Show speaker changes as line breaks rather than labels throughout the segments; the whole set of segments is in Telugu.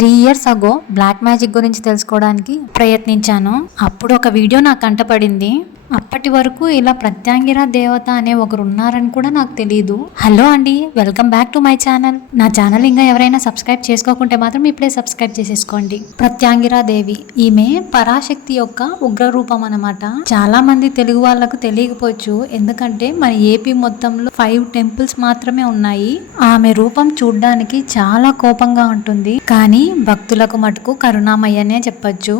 Three years ago black magic గురించి తెలుసుకోవడానికి ప్రయత్నించాను. అప్పుడు ఒక వీడియో నాకు కంటపడింది అప్పటి వరకు ఇలా ప్రత్యాంగిర దేవత అనే ఒకరు ఉన్నారని కూడా నాకు తెలియదు హలో అండి welcome back to my channel. నా ఛానల్ ఇంకా ఎవరైనా సబ్స్క్రైబ్ చేసుకోకుంటే మాత్రం ఇప్పుడే సబ్స్క్రైబ్ చేసేసుకోండి. ప్రత్యాంగిరా దేవి ఈమె పరాశక్తి యొక్క ఉగ్ర రూపం అన్నమాట. చాలా మంది తెలుగు వాళ్ళకు తెలియకపోవచ్చు. ఎందుకంటే మన ఏపీ మొత్తంలో ఫైవ్ టెంపుల్స్ మాత్రమే ఉన్నాయి. ఆమె రూపం చూడ్డానికి చాలా కోపంగా ఉంటుంది. కానీ భక్తులకు మటుకు కరుణామయ్యనే చెప్పచ్చు.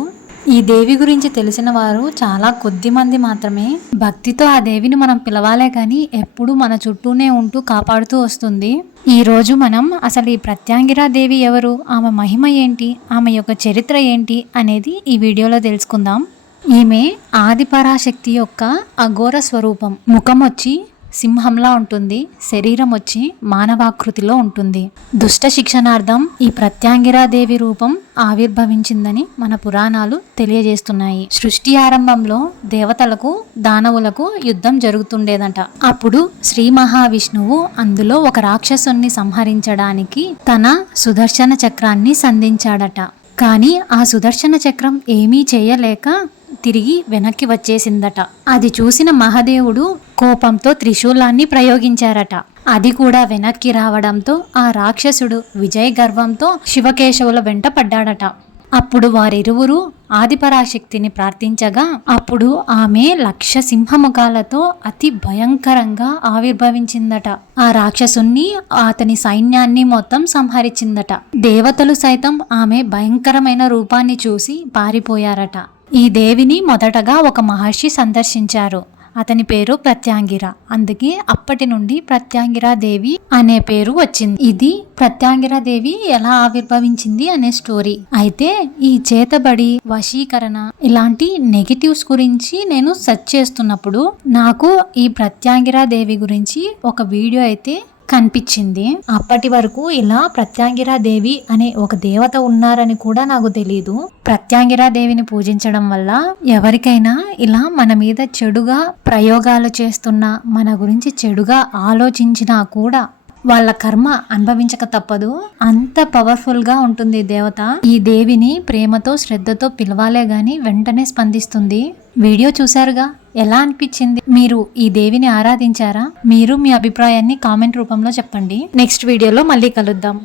ఈ దేవి గురించి తెలిసిన వారు చాలా కొద్ది మంది మాత్రమే. భక్తితో ఆ దేవిని మనం పిలవాలే కానీ ఎప్పుడు మన చుట్టూనే ఉంటూ కాపాడుతూ వస్తుంది. ఈ రోజు మనం అసలు ఈ ప్రత్యాంగిరా దేవి ఎవరు? ఆమె మహిమ ఏంటి? ఆమె యొక్క చరిత్ర ఏంటి? అనేది ఈ వీడియోలో తెలుసుకుందాం. ఈమె ఆదిపరాశక్తి యొక్క అఘోర స్వరూపం. ముఖం వచ్చి సింహంలా ఉంటుంది శరీరం వచ్చి మానవాకృతిలో ఉంటుంది. దుష్ట శిక్షణార్థం ఈ ప్రత్యాంగిరాదేవి రూపం ఆవిర్భవించిందని మన పురాణాలు తెలియజేస్తున్నాయి. సృష్టి ఆరంభంలో దేవతలకు దానవులకు యుద్ధం జరుగుతుండేదంట. అప్పుడు శ్రీ మహావిష్ణువు అందులో ఒక రాక్షసుని సంహరించడానికి తన సుదర్శన చక్రాన్ని సంధించాడట. కానీ ఆ సుదర్శన చక్రం ఏమీ చేయలేక తిరిగి వెనక్కి వచ్చేసిందట. అది చూసిన మహదేవుడు కోపంతో త్రిశూలాన్ని ప్రయోగించారట. అది కూడా వెనక్కి రావడంతో ఆ రాక్షసుడు విజయ గర్వంతో శివకేశవుల వెంట పడ్డాడట. అప్పుడు వారిరువురు ఆదిపరాశక్తిని ప్రార్థించగా అప్పుడు ఆమె లక్ష సింహముఖాలతో అతి భయంకరంగా ఆవిర్భవించిందట. ఆ రాక్షసుని అతని సైన్యాన్ని మొత్తం సంహరించిందట. దేవతలు సైతం ఆమె భయంకరమైన రూపాన్ని చూసి పారిపోయారట. ఈ దేవిని మొదటగా ఒక మహర్షి సందర్శించారు. అతని పేరు ప్రత్యాంగిర. అందుకే అప్పటి నుండి ప్రత్యాంగిరా దేవి అనే పేరు వచ్చింది. ఇది ప్రత్యాంగిరా దేవి ఎలా ఆవిర్భవించింది అనే స్టోరీ. అయితే ఈ చేతబడి వశీకరణ ఇలాంటి నెగిటివ్స్ గురించి నేను సెర్చ్ చేస్తున్నప్పుడు నాకు ఈ ప్రత్యాంగిరా దేవి గురించి ఒక వీడియో అయితే కనిపించింది. అప్పటి వరకు ఇలా ప్రత్యాంగిరా దేవి అనే ఒక దేవత ఉన్నారని కూడా నాకు తెలియదు ప్రత్యాంగిరా దేవిని పూజించడం వల్ల ఎవరికైనా ఇలా మన మీద చెడుగా ప్రయోగాలు చేస్తున్నా మన గురించి చెడుగా ఆలోచించినా కూడా వాళ్ళ కర్మ అనుభవించక తప్పదు. అంత పవర్ఫుల్గా ఉంటుంది దేవత. ఈ దేవిని ప్రేమతో శ్రద్ధతో పిలవాలే గాని వెంటనే స్పందిస్తుంది. వీడియో చూసారుగా ఎలా అనిపించింది? మీరు ఈ దేవిని ఆరాధించారా? మీరు మీ అభిప్రాయాన్ని కామెంట్ రూపంలో చెప్పండి. నెక్స్ట్ వీడియోలో మళ్ళీ కలుద్దాం.